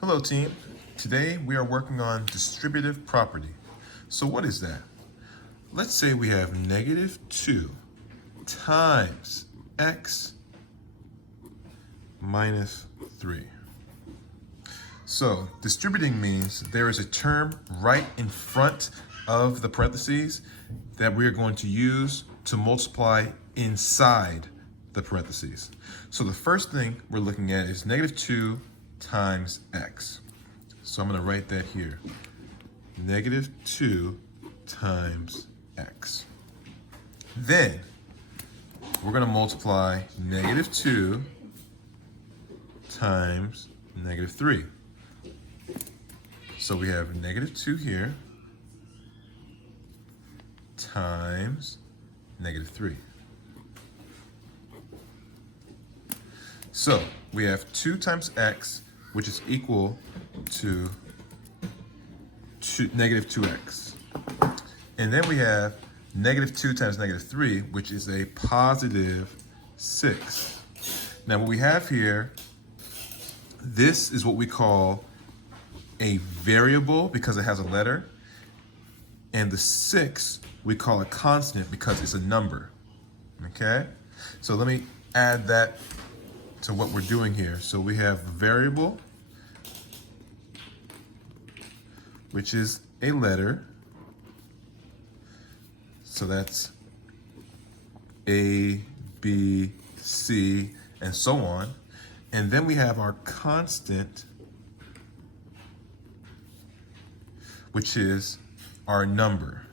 Hello team. Today we are working on distributive property. So what is that? Let's say we have -2 times x minus 3. So distributing means there is a term right in front of the parentheses that we are going to use to multiply inside the parentheses. So the first thing we're looking at is -2 times x. So I'm going to write that here. -2 times x. Then we're going to multiply -2 times -3. So we have -2 here times -3. So we have 2 times x, which is equal to -2x. And then we have -2 times -3, which is a +6. Now what we have here, this is what we call a variable because it has a letter. And the 6 we call a constant because it's a number. Okay? So let me add that to what we're doing here. So we have variable, which is a letter. So that's A, B, C, and so on. And then we have our constant, which is our number.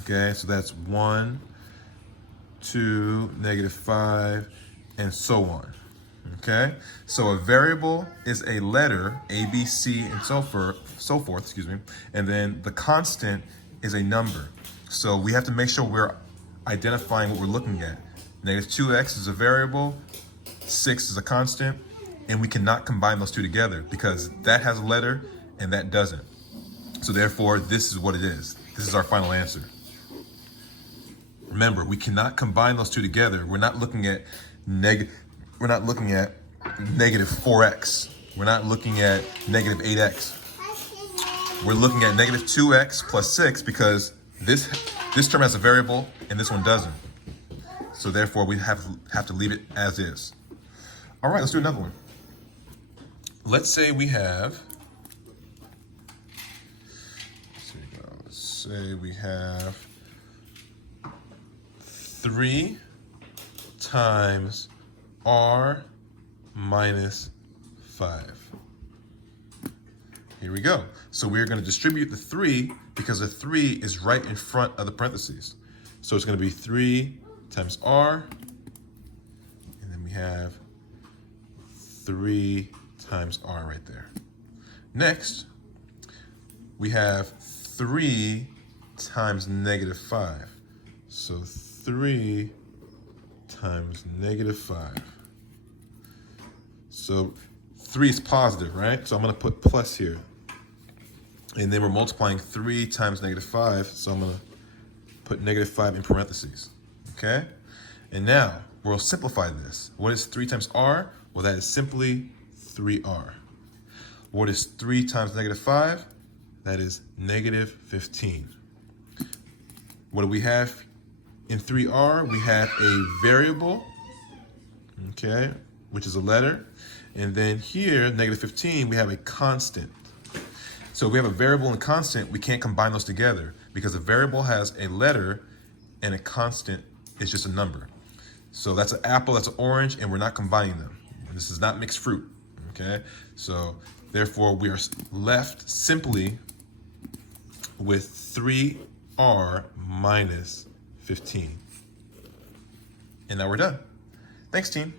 Okay, so that's 1, 2, -5, and so on. Okay, so a variable is a letter, A, B, C, and so forth, excuse me, and then the constant is a number. So we have to make sure we're identifying what we're looking at. -2x is a variable, 6 is a constant, and we cannot combine those two together because that has a letter and that doesn't. So therefore, this is what it is. This is our final answer. Remember, we cannot combine those two together. We're not looking at -4x. We're not looking at -8x. We're looking at -2x plus 6 because this term has a variable and this one doesn't. So therefore, we have to leave it as is. All right, let's do another one. Let's say we have. Let's say we have 3 times r minus 5. Here we go. So we're going to distribute the 3 because the 3 is right in front of the parentheses. So it's going to be 3 times r, and then we have 3 times r right there. Next, we have 3 times -5. So 3 times -5. So 3 is positive, right? So I'm going to put plus here. And then we're multiplying 3 times -5. So I'm going to put -5 in parentheses. Okay? And now we'll simplify this. What is 3 times r? Well, that is simply 3r. What is 3 times -5? That is -15. What do we have in 3r? We have a variable, okay, which is a letter. And then here, -15, we have a constant. So if we have a variable and a constant, we can't combine those together because a variable has a letter and a constant is just a number. So that's an apple, that's an orange, and we're not combining them. This is not mixed fruit, okay? So therefore, we are left simply with 3r minus 15. And now we're done. Thanks, team.